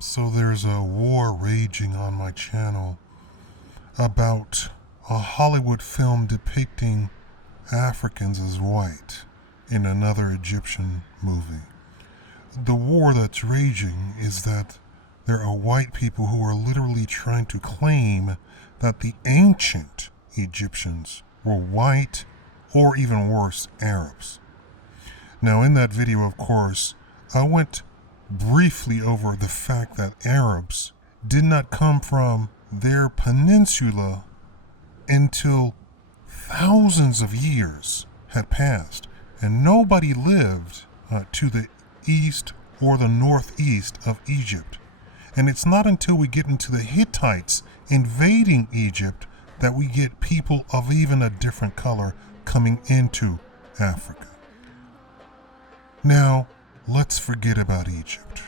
So there's a war raging on my channel about a Hollywood film depicting Africans as white in another Egyptian movie. The war that's raging is that there are white people who are literally trying to claim that the ancient Egyptians were white or even worse, Arabs. Now, in that video, of course, I went briefly over the fact that Arabs did not come from their peninsula until thousands of years had passed, and nobody lived to the east or the northeast of Egypt. And it's not until we get into the Hittites invading Egypt that we get people of even a different color coming into Africa. Now, let's forget about Egypt.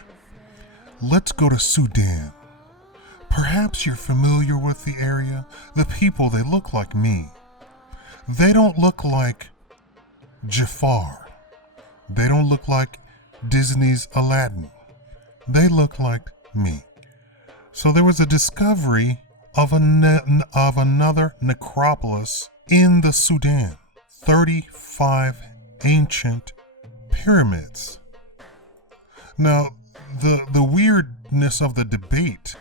Let's go to Sudan. Perhaps you're familiar with the area. The people, they look like me. They don't look like Jafar. They don't look like Disney's Aladdin. They look like me. So there was a discovery of another necropolis in the Sudan. 35 ancient pyramids. Now, the weirdness of the debate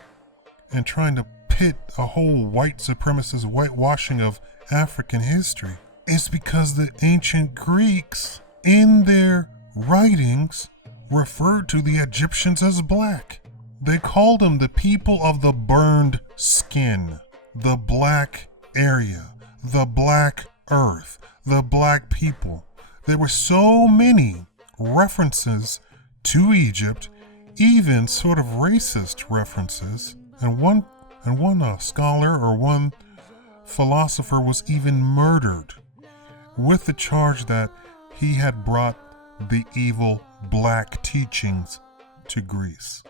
and trying to pit a whole white supremacist whitewashing of African history is because the ancient Greeks, in their writings, referred to the Egyptians as black. They called them the people of the burned skin, the black area, the black earth, the black people. There were so many references to Egypt, even sort of racist references, and one scholar or one philosopher was even murdered with the charge that he had brought the evil black teachings to Greece.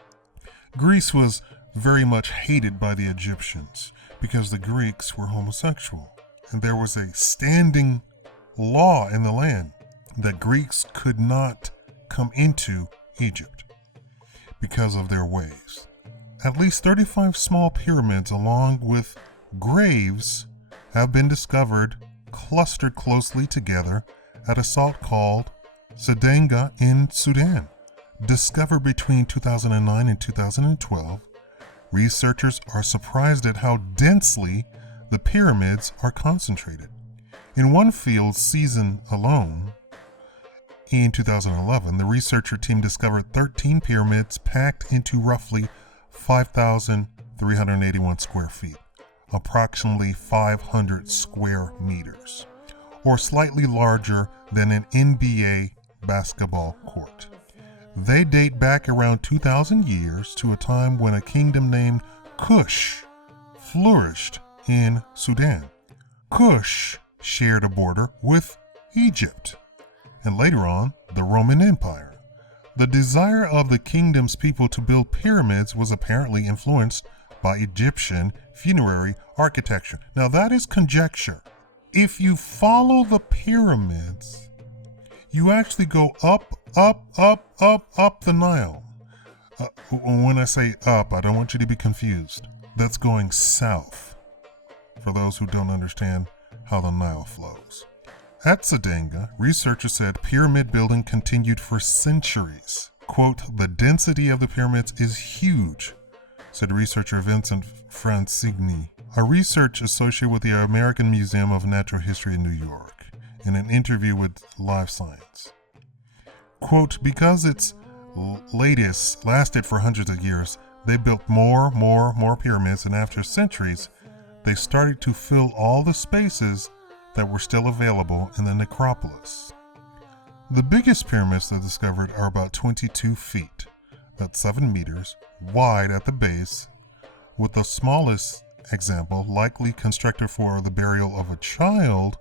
Greece was very much hated by the Egyptians because the Greeks were homosexual, and there was a standing law in the land that Greeks could not come into Egypt because of their ways. At least 35 small pyramids along with graves have been discovered clustered closely together at a site called Zedanga in Sudan. Discovered between 2009 and 2012, researchers are surprised at how densely the pyramids are concentrated. In one field season alone, in 2011, the researcher team discovered 13 pyramids packed into roughly 5,381 square feet, approximately 500 square meters, or slightly larger than an NBA basketball court. They date back around 2,000 years to a time when a kingdom named Kush flourished in Sudan. Kush shared a border with Egypt, and later on, the Roman Empire. The desire of the kingdom's people to build pyramids was apparently influenced by Egyptian funerary architecture. Now that is conjecture. If you follow the pyramids, you actually go up the Nile. When I say up, I don't want you to be confused. That's going south, for those who don't understand how the Nile flows. At Zedanga, researchers said pyramid building continued for centuries. Quote, "The density of the pyramids is huge," said researcher Vincent Francigni, a research associate with the American Museum of Natural History in New York, in an interview with Live Science. Quote, "Because its latest lasted for hundreds of years, they built more pyramids, and after centuries, they started to fill all the spaces that were still available in the necropolis." The biggest pyramids they discovered are about 22 feet, that's 7 meters, wide at the base, with the smallest example, likely constructed for the burial of a child,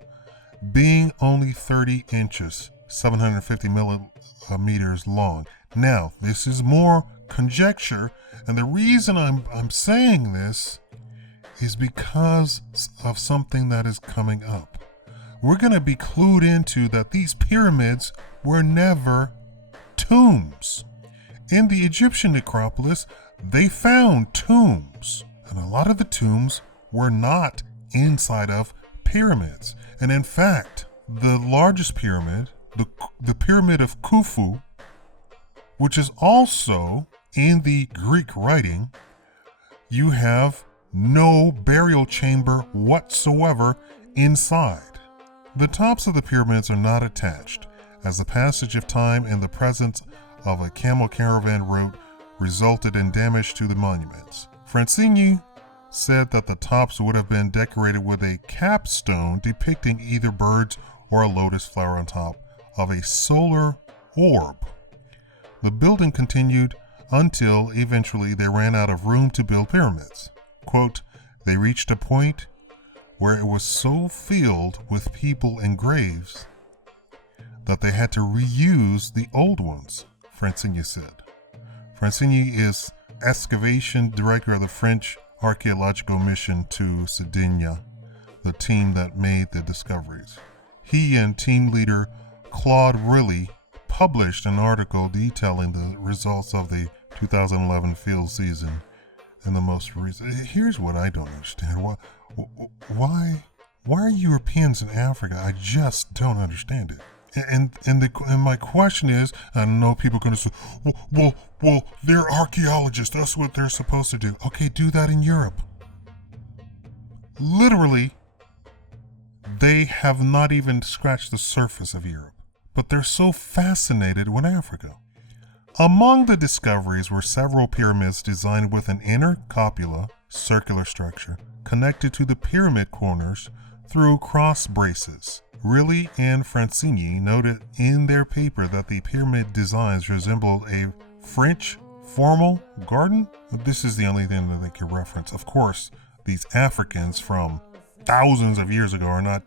being only 30 inches, 750 millimeters long. Now, this is more conjecture, and the reason I'm saying this is because of something that is coming up. We're going to be clued into that these pyramids were never tombs. In the Egyptian necropolis, they found tombs, and a lot of the tombs were not inside of pyramids. And in fact, the largest pyramid, the pyramid of Khufu, which is also in the Greek writing, you have no burial chamber whatsoever inside. The tops of the pyramids are not attached, as the passage of time and the presence of a camel caravan route resulted in damage to the monuments. Francini said that the tops would have been decorated with a capstone depicting either birds or a lotus flower on top of a solar orb. The building continued until eventually they ran out of room to build pyramids. Quote, they reached a point where it was so filled with people and graves that they had to reuse the old ones, Francini said. Francini is excavation director of the French archaeological mission to Sardinia, the team that made the discoveries. He and team leader Claude Riley published an article detailing the results of the 2011 field season and the most recent. Here's what I don't understand. Why are Europeans in Africa? I just don't understand it. And my question is, I know people are going to say, well, they're archaeologists. That's what they're supposed to do. Okay, do that in Europe. Literally, they have not even scratched the surface of Europe, but they're so fascinated with Africa. Among the discoveries were several pyramids designed with an inner cupola, circular structure, connected to the pyramid corners through cross braces. Riley and Francini noted in their paper that the pyramid designs resembled a French formal garden. This is the only thing that they could reference. Of course, these Africans from thousands of years ago are not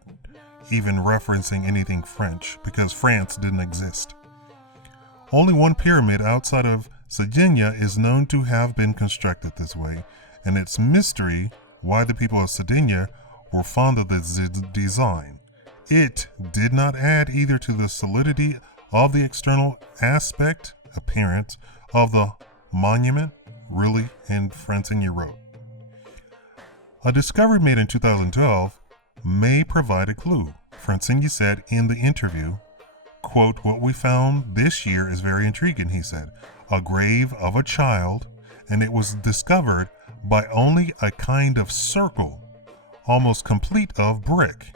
even referencing anything French because France didn't exist. Only one pyramid outside of Sardinia is known to have been constructed this way, and it's mystery why the people of Sardinia were fond of this design. It did not add either to the solidity of the external appearance of the monument, Riley and Francini wrote. A discovery made in 2012 may provide a clue. Francini said in the interview, quote, what we found this year is very intriguing, he said. A grave of a child, and it was discovered by only a kind of circle, almost complete of brick.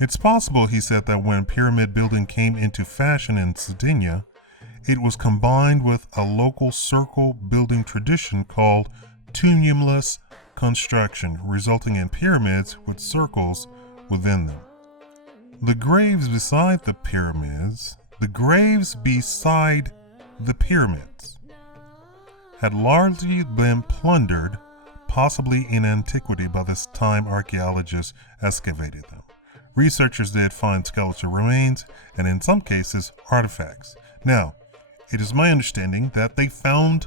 It's possible, he said, that when pyramid building came into fashion in Sardinia, it was combined with a local circle building tradition called tumulus construction, resulting in pyramids with circles within them. The graves beside the pyramids had largely been plundered, possibly in antiquity. By this time, archaeologists excavated them. Researchers did find skeletal remains and, in some cases, artifacts. Now, it is my understanding that they found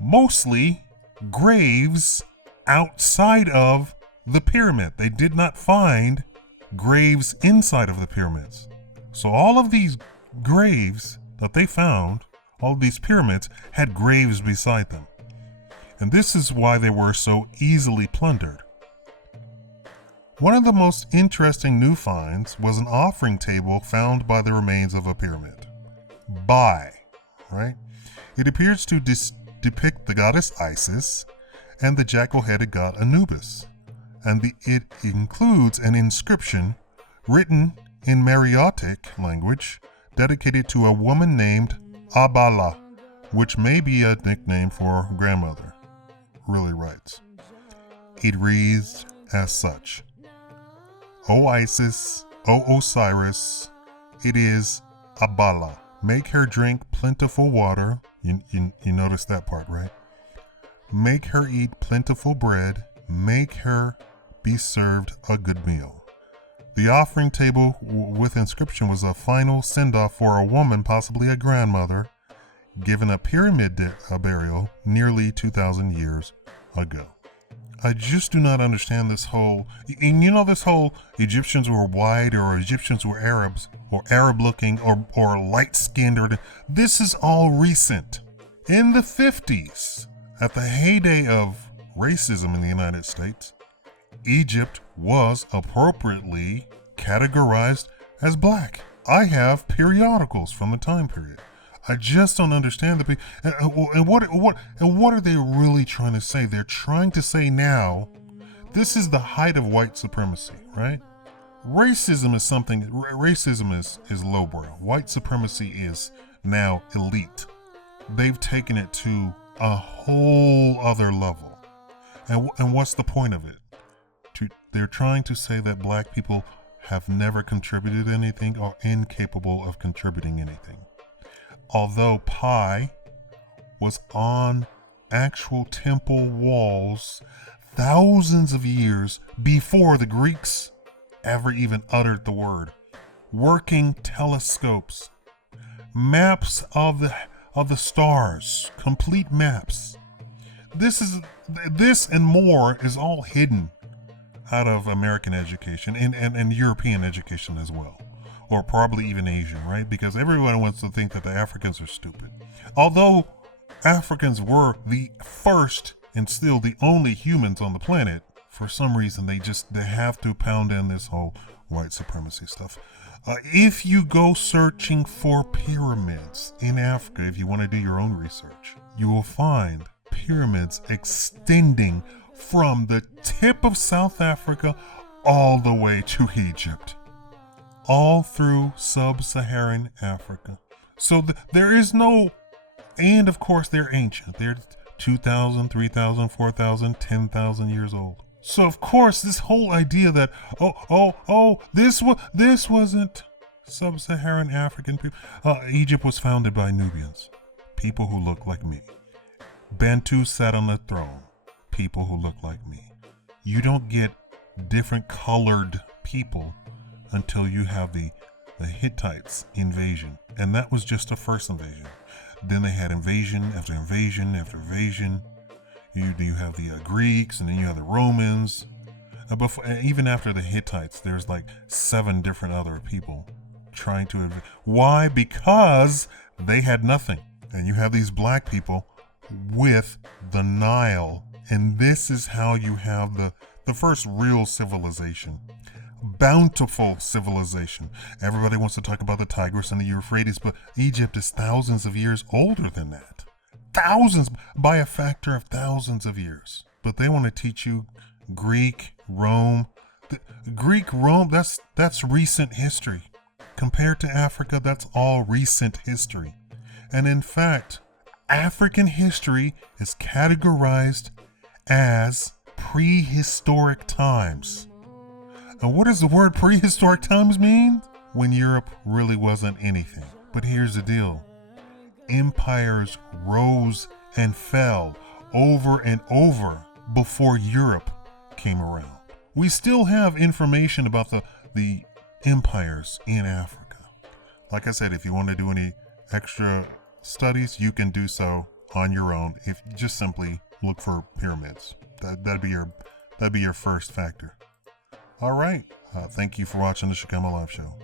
mostly graves outside of the pyramid. They did not find graves inside of the pyramids. So all of these graves that they found, all of these pyramids, had graves beside them. And this is why they were so easily plundered. One of the most interesting new finds was an offering table found by the remains of a pyramid. Right? It appears to depict the goddess Isis and the jackal-headed god Anubis. And it includes an inscription written in Mareotic language dedicated to a woman named Abala, which may be a nickname for grandmother. Riley writes. It reads as such. O Isis, O Osiris, it is Abala. Make her drink plentiful water. You notice that part, right? Make her eat plentiful bread. Make her be served a good meal. The offering table with inscription was a final send-off for a woman, possibly a grandmother, given a pyramid burial nearly 2,000 years ago. I just do not understand this whole, this whole Egyptians were white or Egyptians were Arabs or Arab looking or light skinned, or this is all recent. In the 50s, At the heyday of racism in the United States, Egypt was appropriately categorized as black. I have periodicals from the time period. I just don't understand and what are they really trying to say? They're trying to say now, this is the height of white supremacy, right? Racism is lowbrow. White supremacy is now elite. They've taken it to a whole other level. And what's the point of it? They're trying to say that black people have never contributed anything or incapable of contributing anything. Although pie was on actual temple walls thousands of years before the Greeks ever even uttered the word. Working telescopes, maps of the stars, complete maps. This and more is all hidden out of American education and European education as well. Or probably even Asian, right? Because everyone wants to think that the Africans are stupid. Although Africans were the first and still the only humans on the planet, for some reason they have to pound in this whole white supremacy stuff. If you go searching for pyramids in Africa, if you want to do your own research, you will find pyramids extending from the tip of South Africa all the way to Egypt, all through sub-Saharan Africa. So there is no, and of course they're ancient. They're 2,000, 3,000, 4,000, 10,000 years old. So of course this whole idea that this wasn't sub-Saharan African people. Egypt was founded by Nubians, people who look like me. Bantu sat on the throne, people who look like me. You don't get different colored people until you have the Hittites invasion, and that was just the first invasion. Then they had invasion after invasion after invasion. You have the Greeks, and then you have the Romans. Even after the Hittites, there's like 7 different other people trying to. Why? Because they had nothing, and you have these black people with the Nile, and this is how you have the first real civilization. Bountiful civilization. Everybody wants to talk about the Tigris and the Euphrates, but Egypt is thousands of years older than that. Thousands, by a factor of thousands of years. But they want to teach you Greek, Rome. Greek, Rome, that's recent history. Compared to Africa, that's all recent history. And in fact, African history is categorized as prehistoric times. And what does the word prehistoric times mean? When Europe really wasn't anything. But here's the deal. Empires rose and fell over and over before Europe came around. We still have information about the empires in Africa. Like I said, if you want to do any extra studies, you can do so on your own. If you just simply look for pyramids, that'd be your first factor. All right. Thank you for watching the Shakaama Live Show.